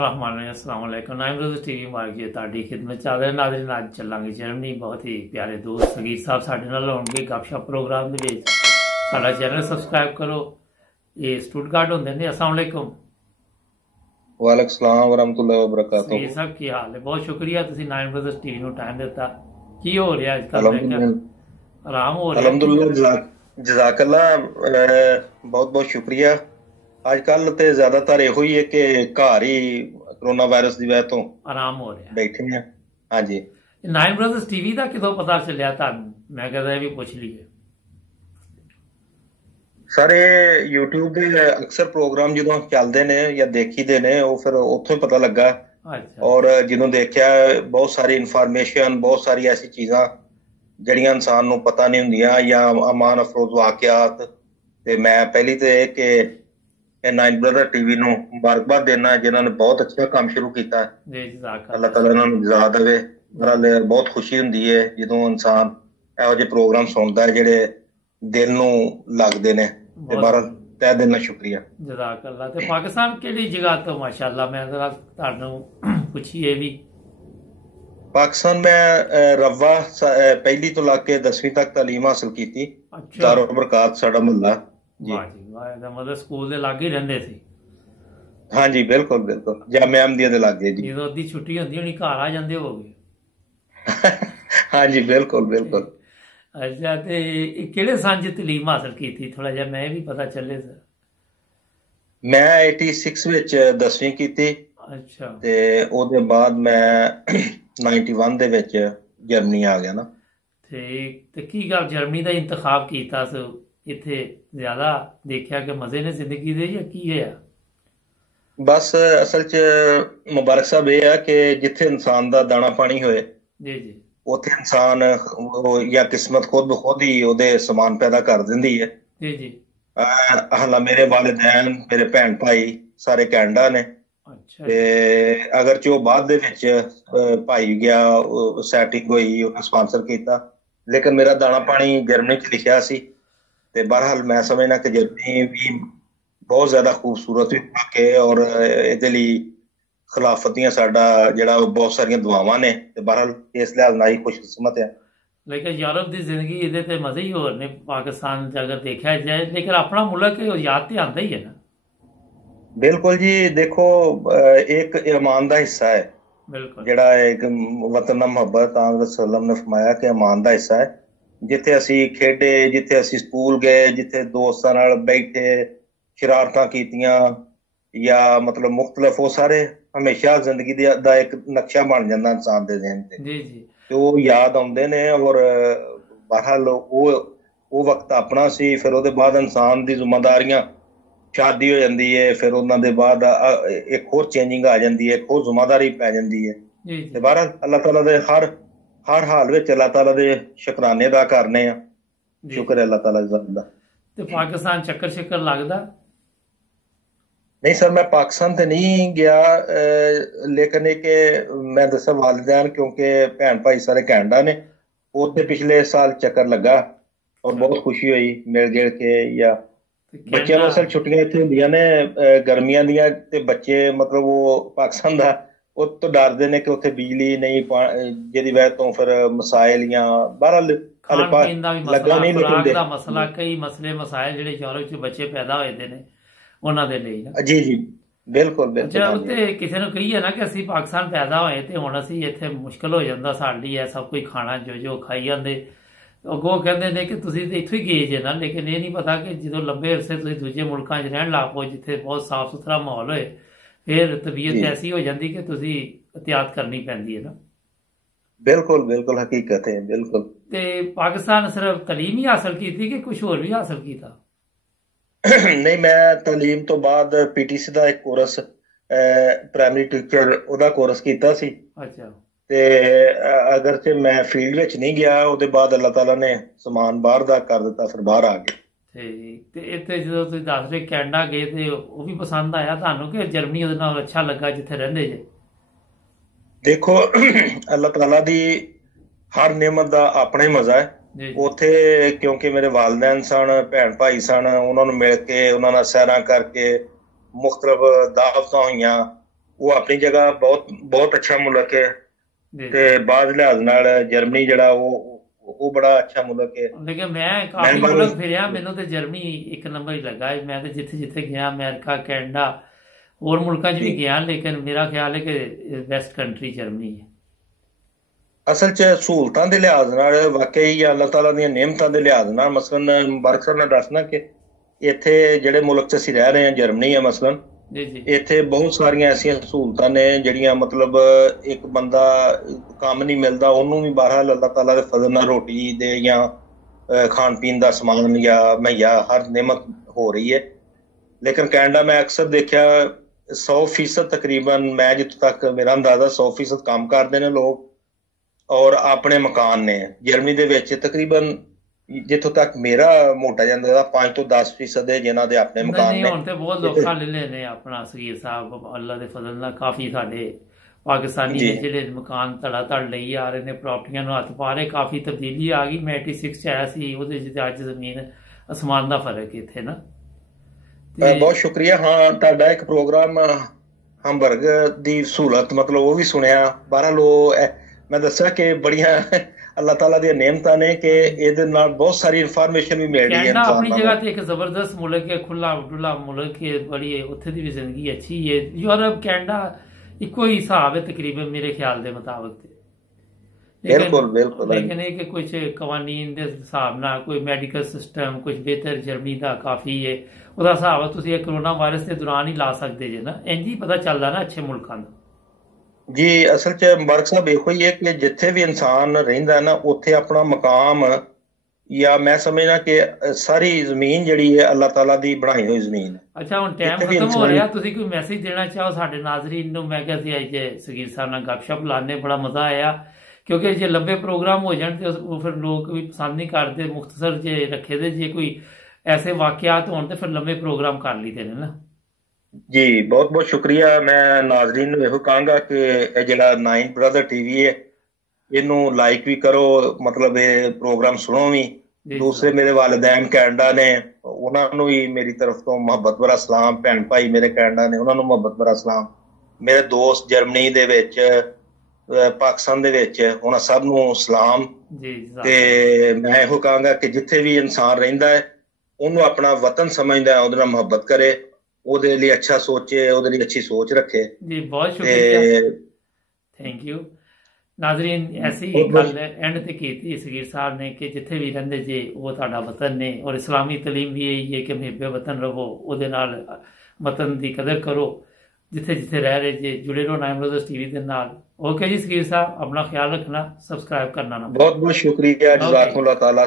अस्सलाम वालेकुम नाइम रोज़ TV marquee ਤੁਹਾਡੀ ਖidmat ਚ ਆ ਰਹੇ ਨਾਜ਼ਰੀਨ। ਅੱਜ ਚੱਲਾਂਗੇ ਜਰਮਨੀ। ਬਹੁਤ ਹੀ ਪਿਆਰੇ ਦੋਸਤ ਸੰਗੀਤ ਸਾਹਿਬ ਸਾਡੇ ਨਾਲ ਹੋਣਗੇ ਗੱਪਸ਼ਪ ਪ੍ਰੋਗਰਾਮ ਦੇ ਵਿੱਚ। ਸਾਡਾ ਚੈਨਲ ਸਬਸਕ੍ਰਾਈਬ ਕਰੋ। ਇਹ ਸਟੁਟਗਾਰਟ ਹੁੰਦੇ ਨੇ। अस्सलाम वालेकुम। वालेकुम सलाम वरहमतुल्लाहि वबरकातुहू। ਸੰਗੀਤ ਸਾਹਿਬ ਕੀ ਹਾਲ ਹੈ? ਬਹੁਤ ਸ਼ੁਕਰੀਆ ਤੁਸੀਂ ਨਾइम रोज़ टीवी ਨੂੰ ਟਾਈਮ ਦਿੱਤਾ। ਕੀ ਹੋ ਰਿਹਾ ਅੱਜ ਕੱਲ੍ਹ? ਮੈਂ ਕਿਹਾ ਆਰਾਮ ਹੋ ਰਿਹਾ? अलहमदुलिल्लाह जज़ाकल्लाह। बहुत बहुत शुक्रिया। अजकल तो ज्यादातर यो ही है कि घर ही कोरोना वायरस की वजह तो ਆਰਾਮ ਹੋ ਰਿਹਾ। बैठे हैं। हाँ जी ਨਾइम रोज़ टीवी ਦਾ ਕਿਦੋਂ ਪਤਾ ਚੱਲਿਆ ਤੁਹਾਨੂੰ? ਮੈਂ ਕਹਿੰਦਾ ਇਹ ਵੀ ਪੁੱਛ ਲਈਏ। सर ये यूट्यूब के अक्सर प्रोग्राम जो चलते ने या देखीदे ने वो फिर उत्थों ही पता लगा। ਅੱਛਾ। और जो देखा बहुत सारी इन्फॉर्मेशन बहुत सारी ऐसी चीज़ां जड़ियां इंसान नूं पता नहीं हुंदियां या अमान अफरोज वाकयात। ते मैं पहली तो ये कि नाइन ब्रदर टीवी नूं मुबारकबाद देना जिन्हां ने बहुत अच्छा काम शुरू किया। ਜੀ ਜਜ਼ਾਕ अल्लाह ताला इन्हां नूं जज़ा देवे। बहरहाल बहुत खुशी हुंदी है ਜਦੋਂ इंसान ਇਹੋ ਜਿਹੇ प्रोग्राम सुनता है ਜਿਹੜੇ दिल नूं लगदे ने। ते बहरहाल तहे दिल नाल शुक्रिया। ਜਜ਼ਾਕ ਅੱਲਾ। ਤੇ ਪਾਕਿਸਤਾਨ ਕਿਹੜੀ ਜਗ੍ਹਾ ਤੋਂ? ਮਾਸ਼ਾਅੱਲਾ ਮੈਂ ਜ਼ਰਾ ਤੁਹਾਨੂੰ ਪੁੱਛੀਏ ਵੀ। पाकिस्तान में रवा पहली तो लाके 10वीं तक तालीम हासिल की थी। ਅੱਛਾ। दारुल बरकात साडा मुहल्ला जी। ਵਾਹ ਜੀ ਵਾਹ। ਇਹਦਾ ਮਤਲਬ ਸਕੂਲ ਦੇ ਲਾਗੇ ਹੀ ਰਹਿੰਦੇ ਸੀ। हाँ जी बिल्कुल बिल्कुल जामिया अहमदिया दे लागे जी। ਜਦੋਂ ਅੱਧੀ ਛੁੱਟੀ ਹੁੰਦੀ ਹੋਣੀ ਘਰ ਆ ਜਾਂਦੇ ਹੋਗੇ। हाँ जी बिल्कुल बिल्कुल। ਅੱਛਾ। ਤੇ ਇਹ ਕਿਹੜੇ ਸੰਨ 'ਚ ਤਾਲੀਮ ਹਾਸਲ ਕੀਤੀ? ਥੋੜਾ ਜਿਹਾ ਮੈਂ ਵੀ ਪਤਾ ਚੱਲੇ ਸਰ। मैं 86 ਵਿੱਚ 10ਵੀਂ ਕੀਤੀ ਅੱਛਾ। ਤੇ ਉਹਦੇ ਬਾਅਦ ਮੈਂ 91 ਦੇ ਵਿੱਚ ਜਰਮਨੀ ਆ ਗਿਆ ਨਾ। ਤੇ ਕੀ ਗੱਲ ਜਰਮਨੀ ਦਾ ਇੰਤਖਾਬ ਕੀਤਾ ਸੀ? ਇੱਥੇ ਜ਼ਿਆਦਾ ਦੇਖਿਆ ਕਿ ਮਜ਼ੇ ਨੇ ਜ਼ਿੰਦਗੀ ਦੇ ਜਾਂ ਕੀ ਹੋਇਆ? ਬਸ ਅਸਲ 'ਚ ਮੁਬਾਰਕ ਸਾਹਿਬ ਇਹ ਆ ਕਿ ਜਿੱਥੇ ਇਨਸਾਨ ਦਾ ਦਾਣਾ ਪਾਣੀ ਹੋਏ ਜੀ ਜੀ ਉੱਥੇ ਇਨਸਾਨ ਜਾਂ ਕਿਸਮਤ ਖੁਦ ਬਖੁਦ ਹੀ ਉਹਦੇ ਸਮਾਨ ਪੈਦਾ ਕਰ ਦਿੰਦੀ ਹੈ। ਜੀ ਜੀ। ਹਾਲਾ ਮੇਰੇ ਵਾਲਿदैन ਮੇਰੇ ਭੈਣ ਭਾਈ ਸਾਰੇ ਕੈਨੇਡਾ ਨੇ। ਅੱਛਾ। ਤੇ ਅਗਰ ਜੋ ਬਾਅਦ ਦੇ ਵਿੱਚ ਭਾਈ ਗਿਆ ਸੈਟਿੰਗ ਹੋਈ ਉਹਨੇ ਸਪਾਂਸਰ ਕੀਤਾ ਲੇਕਿਨ ਮੇਰਾ ਦਾਣਾ ਪਾਣੀ ਜਰਮਨੀ 'ਚ ਲਿਖਿਆ ਸੀ। ਤੇ ਬਹਰਹਾਲ ਮੈਂ ਸਮਝਣਾ ਕਿ ਜਰਮਨੀ ਵੀ ਬਹੁਤ ਜ਼ਿਆਦਾ ਖੂਬਸੂਰਤ ਵੀ ਹੈ ਔਰ ਇਹਦੇ ਲਈ ਖਿਲਾਫਤ ਦੀਆਂ ਸਾਡਾ ਜਿਹੜਾ ਬਹੁਤ ਸਾਰੀਆਂ ਦੁਆਵਾਂ ਨੇ। ਤੇ ਬਹਰਹਾਲ ਇਸ ਲਿਹਾਜ਼ ਨਾਲ ਹੀ ਖੁਸ਼ਕਿਸਮਤ ਹੈ। ਲੇਕਿਨ ਯੂਰਪ ਦੀ ਜ਼ਿੰਦਗੀ ਇਹਦੇ ਤੇ ਮਜ਼ੇ ਹੀ ਹੋਰ ਨੇ ਪਾਕਿਸਤਾਨ 'ਚ ਅਗਰ ਦੇਖਿਆ ਜਾਏ। ਲੇਕਿਨ ਆਪਣਾ ਮੁਲਕ ਉਹ ਯਾਦ ਤੇ ਆਉਂਦਾ ਹੀ ਹੈ ਨਾ। बिल्कुल जी देखो एक ईमान का हिस्सा है। ਬਿਲਕੁਲ। ਜਿਹੜਾ ਇੱਕ ਵਤਨ ਦਾ ਮੁਹੱਬਤ ਆਪ ਸੱਲਮ ਨੇ ਫਰਮਾਇਆ ਕਿ ਈਮਾਨ ਦਾ ਹਿੱਸਾ ਹੈ। ਜਿੱਥੇ ਅਸੀਂ ਖੇਡੇ ਜਿੱਥੇ ਅਸੀਂ ਸਕੂਲ ਗਏ ਜਿੱਥੇ ਦੋਸਤਾਂ ਨਾਲ ਬੈਠੇ ਸ਼ਰਾਰਤਾਂ ਕੀਤੀਆਂ ਜਾਂ ਮਤਲਬ ਮੁਖਤਲਿਫ ਉਹ ਸਾਰੇ ਹਮੇਸ਼ਾ ਜ਼ਿੰਦਗੀ ਦਾ ਇੱਕ ਨਕਸ਼ਾ ਬਣ ਜਾਂਦਾ ਇਨਸਾਨ ਦੇ ਜ਼ਿਹਨ ਤੇ। ਜੀ ਜੀ। ਤੇ ਉਹ ਯਾਦ ਆਉਂਦੇ ਨੇ ਔਰ ਬਹਰਹਾਲ ਉਹ ਵਕਤ ਆਪਣਾ ਸੀ। ਫਿਰ ਉਹਦੇ ਬਾਅਦ ਇਨਸਾਨ ਦੀ ਜ਼ਿੰਮੇਵਾਰੀਆਂ शादी हो जाती है फिर उन्होंने बाद एक होर चेंजिंग आ जाती है एक होर जिम्मेदारी पै जाती है। ते बहरहाल अल्लाह ताला दे हर हाल विच अल्लाह ताला दे शुकराने अदा करने आ। शुक्र है अल्लाह ताला दा। ते पाकिस्तान चक्कर शक्कर लगदा? नहीं सर मैं पाकिस्तान ते नहीं गया लेकिन एक मैं दसा वालिदैन क्योंकि भैन भाई सारे कैनेडा ने उत्थे पिछले साल चक्कर लगा और बहुत खुशी हुई मिल गिल के। या ਬੱਚਿਆਂ ਨੂੰ ਅਸਲ ਛੁੱਟੀਆਂ ਇੱਥੇ ਹੁੰਦੀਆਂ ਨੇ ਗਰਮੀਆਂ ਦੀਆਂ ਤੇ ਬੱਚੇ ਮਤਲਬ ਉਹ ਪਾਕਿਸਤਾਨ ਦਾ ਉਹ ਤੋਂ ਡਰਦੇ ਨੇ ਕਿ ਉੱਥੇ ਬਿਜਲੀ ਨਹੀਂ ਜਿਹਦੀ ਵਜ੍ਹਾ ਤੋਂ ਫਿਰ ਮਸਾਇਲ ਜਾਂ ਬਹਰਹਾਲ ਲੱਗਾ ਨਹੀਂ ਖੁਰਾਕ ਦਾ ਮਸਲਾ ਕਈ ਮਸਲੇ ਮਸਾਇਲ ਜਿਹੜੇ ਯੂਰਪ 'ਚ ਬੱਚੇ ਪੈਦਾ ਹੋਏ ਨੇ ਉਹਨਾਂ ਦੇ ਲਈ ਨਾ। ਜੀ ਜੀ ਬਿਲਕੁਲ ਬਿਲਕੁਲ। ਅੱਛਾ। ਉੱਤੇ ਕਿਸੇ ਨੂੰ ਕਹੀਏ ਨਾ ਕਿ ਅਸੀਂ ਪਾਕਿਸਤਾਨ ਪੈਦਾ ਹੋਏ ਤੇ ਹੁਣ ਅਸੀਂ ਇੱਥੇ ਮੁਸ਼ਕਿਲ ਹੋ ਜਾਂਦਾ ਸਾਡੀ ਇਹ ਸਭ ਕੁਝ ਖਾਣਾ ਜੋ ਖਾਈ ਜਾਂਦੇ। ਅੱਗੋਂ ਕਹਿੰਦੇ ਨੇ ਕਿ ਤੁਸੀਂ ਤਾਂ ਇੱਥੋਂ ਹੀ ਗਏ ਜੇ ਨਾ। ਲੇਕਿਨ ਇਹ ਨਹੀਂ ਪਤਾ ਕਿ ਜਦੋਂ ਲੰਬੇ ਅਰਸੇ ਤੁਸੀਂ ਦੂਜੇ ਮੁਲਕਾਂ 'ਚ ਰਹਿਣ ਲੱਗ ਪਓ ਜਿੱਥੇ ਬਹੁਤ ਸਾਫ਼ ਸੁਥਰਾ ਮਾਹੌਲ ਹੋਏ ਫਿਰ ਤਬੀਅਤ ਐਸੀ ਹੋ ਜਾਂਦੀ ਕਿ ਤੁਸੀਂ ਇਹਤਿਆਤ ਕਰਨੀ ਪੈਂਦੀ ਹੈ ਨਾ। ਬਿਲਕੁਲ ਬਿਲकुल ਹਕੀਕਤ ਹੈ ਬਿਲकुल। ਤੇ ਪਾਕਿਸਤਾਨ ਸਿਰਫ ਤਾਲੀਮ ਹੀ ਹਾਸਲ ਕੀਤੀ ਕਿ ਕੁਝ ਹੋਰ ਵੀ ਹਾਸਲ ਕੀਤਾ? ਨਹੀਂ ਮੈਂ ਤਾਲੀਮ ਤੋਂ ਬਾਅਦ PTC ਦਾ ਇੱਕ ਕੋਰਸ ਪ੍ਰਾਇਮਰੀ ਟੀਚਰ ਉਹਦਾ ਕੋਰਸ ਕੀਤਾ ਸੀ। ਅੱਛਾ। ਤੇ ਅਗਰ ਤੇ ਮੈਂ ਫੀਲਡ ਵਿੱਚ ਨਹੀਂ ਗਿਆ ਉਹਦੇ ਬਾਅਦ ਅੱਲਾਹ ਤਾਲਾ ਨੇ ਸਮਾਨ ਬਾਹਰ ਦਾ ਕਰ ਦਿੱਤਾ ਫਿਰ ਬਾਹਰ ਆ ਗਏ। ਤੇ ਇੱਥੇ ਜਦੋਂ ਤੁਸੀਂ ਦੱਸ ਰਹੇ ਕੈਨੇਡਾ ਗਏ ਤੇ ਉਹ ਵੀ ਪਸੰਦ ਆਇਆ ਤੁਹਾਨੂੰ ਕਿ ਜਰਮਨੀ ਉਹਦੇ ਨਾਲ ਅੱਛਾ ਲੱਗਾ ਜਿੱਥੇ ਰਹਿੰਦੇ ਜੇ? ਦੇਖੋ ਅੱਲਾਹ ਤਾਲਾ ਦੀ ਹਰ ਨਿਅਮਤ ਦਾ ਆਪਣਾ ਹੀ ਮਜ਼ਾ ਹੈ। ਉੱਥੇ ਕਿਉਂਕਿ ਮੇਰੇ ਵਾਲਿदैन ਸਨ ਭੈਣ ਭਾਈ ਸਨ ਉਹਨਾਂ ਨੂੰ ਮਿਲ ਕੇ ਉਹਨਾਂ ਨਾਲ ਸੈਰਾਂ ਕਰਕੇ ਮੁਖਤਲਿਫ ਦਾਵਤਾਂ ਹੋਈਆਂ ਉਹ ਆਪਣੀ ਜਗ੍ਹਾ ਬਹੁਤ ਅੱਛਾ ਮੁਲਕ ਹੈ ਤੇ ਬਾਅਦ ਲਿਹਾਜ਼ ਨਾਲ ਜਰਮਨੀ ਜਿਹੜਾ ਉਹ ਬੜਾ ਅੱਛਾ ਮੁਲਕ ਹੈ। ਲੇਕਿਨ ਮੈਂ ਕਾਫੀ ਮੁਲਕ ਫਿਰਿਆ, ਮੈਨੂੰ ਤੇ ਜਰਮਨੀ ਇੱਕ ਨੰਬਰ ਹੀ ਲੱਗਾ। ਮੈਂ ਤੇ ਜਿੱਥੇ ਗਿਆ, ਅਮਰੀਕਾ, ਕੈਨੇਡਾ, ਹੋਰ ਮੁਲਕਾਂ 'ਚ ਵੀ ਗਿਆ, ਲੇਕਿਨ ਮੇਰਾ ਖਿਆਲ ਹੈ ਕਿ ਬੈਸਟ ਕੰਟਰੀ ਜਰਮਨੀ ਹੈ। ਅਸਲ 'ਚ ਸਹੂਲਤਾਂ ਦੇ ਲਿਹਾਜ਼ ਨਾਲ ਵਾਕਈ ਅੱਲਾਹ ਤਾਲਾ ਦੀਆਂ ਨਿਯਮਤਾਂ ਦੇ ਲਿਹਾਜ਼ ਨਾਲ, ਮਸਲਨ ਮੁਬਾਰਕ ਸਾਹਿਬ ਨੇ ਦੱਸਣਾ ਕਿ ਇੱਥੇ ਜਿਹੜੇ ਮੁਲਕ 'ਚ ਅਸੀਂ ਰਹਿ ਰਹੇ ਹਾਂ, ਜਰਮਨੀ ਹੈ ਮਸਲਨ, ਇੱਥੇ ਬਹੁਤ ਸਾਰੀਆਂ ਐਸੀਆਂ ਸਹੂਲਤਾਂ ਨੇ ਜਿਹੜੀਆਂ ਮਤਲਬ ਇੱਕ ਬੰਦਾ ਕੰਮ ਨਹੀਂ ਮਿਲਦਾ ਉਹਨੂੰ ਵੀ ਬਹਰਹਾਲ ਅੱਲਾਹ ਤਾਲਾ ਦੇ ਫਜ਼ਲ ਨਾਲ ਰੋਟੀ ਦੇ ਜਾਂ ਖਾਣ ਪੀਣ ਦਾ ਸਮਾਨ ਜਾਂ ਮੁਹੱਈਆ ਹਰ ਨਿਮਤ ਹੋ ਰਹੀ ਹੈ। ਲੇਕਿਨ ਕੈਨੇਡਾ ਮੈਂ ਅਕਸਰ ਦੇਖਿਆ 100% ਤਕਰੀਬਨ, ਮੈਂ ਜਿੱਥੋਂ ਤੱਕ ਮੇਰਾ ਅੰਦਾਜ਼ਾ 100% ਕੰਮ ਕਰਦੇ ਨੇ ਲੋਕ ਔਰ ਆਪਣੇ ਮਕਾਨ ਨੇ। ਜਰਮਨੀ ਦੇ ਵਿੱਚ ਤਕਰੀਬਨ ਜਿੱਥੋਂ ਤੱਕ ਮੇਰਾ ਮੋਟਾ ਜਾਂਦਾ 5 ਤੋਂ 10% ਹੈ ਜਿਨ੍ਹਾਂ ਦੇ ਆਪਣੇ ਮਕਾਨ ਨੇ। ਹੁਣ ਤੇ ਬਹੁਤ ਲੋਕਾਂ ਲੈ ਲਏ ਨੇ ਆਪਣਾ ਸਗੀਰ ਸਾਹਿਬ, ਅੱਲਾ ਦੇ ਫਜ਼ਲ ਨਾਲ ਕਾਫੀ ਸਾਡੇ ਪਾਕਿਸਤਾਨੀ ਨੇ ਜਿਹੜੇ ਮਕਾਨ ਧੜ ਲਈ ਆ ਰਹੇ ਨੇ, ਪ੍ਰਾਪਰਟੀਆਂ ਨੂੰ ਹੱਥ ਪਾ ਰਹੇ, ਕਾਫੀ ਤਬਦੀਲੀ ਆ ਗਈ। ਮੈਂ 86 'ਚ ਆਇਆ ਸੀ, ਉਹਦੇ 'ਚ ਅੱਜ ਜ਼ਮੀਨ ਅਸਮਾਨ ਦਾ ਫਰਕ ਇੱਥੇ ਨਾ। ਬਹੁਤ ਸ਼ੁਕਰੀਆ। ਹਾਂ, ਤੁਹਾਡਾ ਇੱਕ ਪ੍ਰੋਗਰਾਮ ਹੰਬਰਗ ਦੀ ਸਹੂਲਤ ਮਤਲਬ ਉਹ ਵੀ ਸੁਣਿਆ। ਬਹਰਹਾਲ ਮੈਂ ਦੱਸਿਆ ਕਿ ਬੜੀਆਂ ਅੱਲਾਹ ਤਾਲਾ ਦੀਆਂ ਨਿਯਮਤਾਂ ਨੇ ਕਿ ਇਹਦੇ ਨਾਲ ਬਹੁਤ ਸਾਰੀ ਇਨਫੋਰਮੇਸ਼ਨ ਵੀ ਮਿਲ ਰਹੀ ਹੈ। ਆਪਣੀ ਜਗ੍ਹਾ ਤੇ ਇੱਕ ਜ਼ਬਰਦਸਤ ਮੁਲਕ ਹੈ, ਖੁੱਲਾ ਅਬਦੁੱਲਾ ਮੁਲਕ ਹੈ, ਬੜੀ ਉੱਥੇ ਦੀ ਵੀ ਜ਼ਿੰਦਗੀ ਅੱਛੀ ਹੈ। ਯੂਰਪ, ਕੈਨੇਡਾ ਇੱਕੋ ਹੀ ਹਿਸਾਬ ਹੈ ਤਕਰੀਬਨ ਮੇਰੇ ਖਿਆਲ ਦੇ ਮੁਤਾਬਕ ਤੇ। ਬਿਲਕੁਲ। ਲੇਕਿਨ ਇਹ ਕਿ ਕੁਝ ਕਵਾਨੀਨ ਦੇ ਹਿਸਾਬ ਨਾਲ ਕੋਈ ਮੈਡੀਕਲ ਸਿਸਟਮ ਕੁਝ ਬਿਹਤਰ ਜਰਮਨੀ ਦਾ ਕਾਫੀ ਹੈ। ਉਹਦਾ ਹਿਸਾਬ ਹੈ ਤੁਸੀਂ ਇਹ ਕਰੋਨਾ ਵਾਇਰਸ ਦੇ ਦੌਰਾਨ ਹੀ ਲਾ ਸਕਦੇ ਜੇ ਨਾ, ਇੰਝ ਹੀ ਪਤਾ ਚੱਲਦਾ ਨਾ ਅੱਛੇ ਮੁਲਕਾਂ ਦਾ। ਜੀ ਅਸਲ 'ਚ ਮੁਬਾਰਕ ਸਾਹਿਬ ਇਹੋ ਹੀ ਹੈ ਕਿ ਜਿੱਥੇ ਵੀ ਇਨਸਾਨ ਰਹਿੰਦਾ ਨਾ ਉੱਥੇ ਆਪਣਾ ਮਕਾਮ ਜਾਂ ਮੈਂ ਸਮਝਦਾ ਕਿ ਸਾਰੀ ਜ਼ਮੀਨ ਜਿਹੜੀ ਹੈ ਅੱਲਾਹ ਤਾਲਾ ਦੀ ਬਣਾਈ ਹੋਈ ਜ਼ਮੀਨ ਹੈ। ਅੱਛਾ, ਹੁਣ ਟਾਈਮ ਖਤਮ ਹੋ ਰਿਹਾ, ਤੁਸੀਂ ਕੋਈ ਮੈਸੇਜ ਦੇਣਾ ਚਾਹੋ ਸਾਡੇ ਨਾਜ਼ਰੀਨ ਨੂੰ? ਮੈਂ ਕਿਹਾ ਸੀ ਅੱਜ ਸਗੀਰ ਸਾਹਿਬ ਨਾਲ ਗੱਪਸ਼ਪ ਲਾਣੇ, ਬੜਾ ਮਜ਼ਾ ਆਇਆ, ਕਿਉਂਕਿ ਜੇ ਲੰਬੇ ਪ੍ਰੋਗਰਾਮ ਹੋ ਜਾਣ ਤੇ ਉਹ ਫਿਰ ਲੋਕ ਵੀ ਪਸੰਦ ਨਹੀਂ ਕਰਦੇ। ਮੁਖਤਸਰ ਜੇ ਰੱਖੇ ਦੇ, ਜੇ ਕੋਈ ਐਸੇ ਵਾਕਿਆਤ ਹੋਣ ਤੇ ਫਿਰ ਲੰਬੇ ਪ੍ਰੋਗਰਾਮ ਕਰ ਲਈਦੇ ਨੇ ਨਾ। ਜੀ ਬਹੁਤ ਸ਼ੁਕਰੀਆ। ਮੈਂ ਨਾਜ਼ਰੀਨ ਨੂੰ ਇਹੋ ਕਹਾਂਗਾ ਕਿ ਇਹ ਜਿਹੜਾ 9 ਬ੍ਰਦਰ ਟੀਵੀ ਹੈ ਇਹਨੂੰ ਲਾਈਕ ਵੀ ਕਰੋ, ਮਤਲਬ ਇਹ ਪ੍ਰੋਗਰਾਮ ਸੁਣੋ ਵੀ। ਦੂਸਰੇ ਮੇਰੇ ਵਾਲਿदैन ਕੈਨੇਡਾ ਨੇ, ਉਹਨਾਂ ਨੂੰ ਵੀ ਮੇਰੀ ਤਰਫ ਤੋਂ ਮੁਹੱਬਤ ਭਰਾ ਸਲਾਮ। ਭੈਣ ਭਾਈ ਮੇਰੇ ਕੈਨੇਡਾ ਨੇ, ਉਹਨਾਂ ਨੂੰ ਮੁਹੱਬਤ ਭਰਾ ਸਲਾਮ। ਮੇਰੇ ਦੋਸਤ ਜਰਮਨੀ ਦੇ ਵਿੱਚ, ਪਾਕਿਸਤਾਨ ਦੇ ਵਿੱਚ, ਉਹਨਾਂ ਸਭ ਨੂੰ ਸਲਾਮ। ਤੇ ਮੈਂ ਇਹੋ ਕਹਾਂਗਾ ਕਿ ਜਿੱਥੇ ਵੀ ਇਨਸਾਨ ਰਹਿੰਦਾ ਹੈ ਉਹਨੂੰ ਆਪਣਾ ਵਤਨ ਸਮਝਦਾ, ਉਹਦੇ ਨਾਲ ਮੁਹੱਬਤ ਕਰੇ, ਉਹਦੇ ਲਈ ਅੱਛਾ ਸੋਚੇ, ਉਹਦੇ ਲਈ ਅੱਛੀ ਸੋਚ ਰੱਖੇ। ਜੀ ਬਹੁਤ ਸ਼ੁਕਰੀਆ, ਥੈਂਕ ਯੂ। ਨਾਜ਼ਰੀਨ, ਐਸੀ ਗੱਲ ਐਂਡ ਤੇ ਕੀਤੀ ਸਗੀਰ ਸਾਹਿਬ ਨੇ ਕਿ ਜਿੱਥੇ ਵੀ ਰਹਿੰਦੇ ਜੇ ਉਹ ਤੁਹਾਡਾ ਵਤਨ ਨੇ, ਔਰ ਇਸਲਾਮੀ ਤਲੀਮ ਵੀ ਇਹੀ ਹੈ ਕਿ ਮੁਹੱਬੇ ਵਤਨ ਰਹੋ, ਉਹਦੇ ਨਾਲ ਵਤਨ ਦੀ ਕਦਰ ਕਰੋ। ਜਿੱਥੇ ਜਿੱਥੇ ਰਹਿ ਰਹੇ ਜੇ ਜੁੜੇ ਰਹੋ 9 ਬ੍ਰਦਰਜ਼ ਟੀਵੀ ਦੇ ਨਾਲ। ਓਕੇ ਜੀ ਸਗੀਰ ਸਾਹਿਬ, ਆਪਣਾ ਖਿਆਲ ਰੱਖਣਾ, ਸਬਸਕ੍ਰਾइब करना ना। बहुत बहुत शुक्रिया। जज़ाकुमुल्लाह ताला।